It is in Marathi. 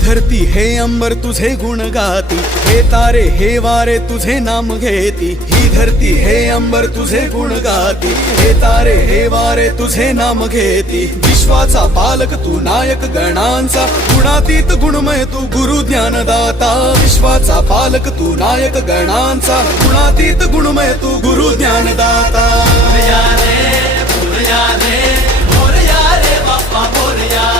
धरती हे अंबर तुझे गुण गाती, हे तारे हे वारे तुझे नाम घेती। ही धरती हे अंबर तुझे गुण गाती, हे तारे हे वारे तुझे नाम घेती। विश्वाचा पालक तू नायक गणांचा, गुणातीत गुणमय तू गुरु ज्ञानदाता। विश्वाचा पालक तू नायक गणांचा, गुणातीत गुणमय तू गुरु ज्ञानदाता। मोरया रे मोरया रे मोरया रे बाप्पा मोरया।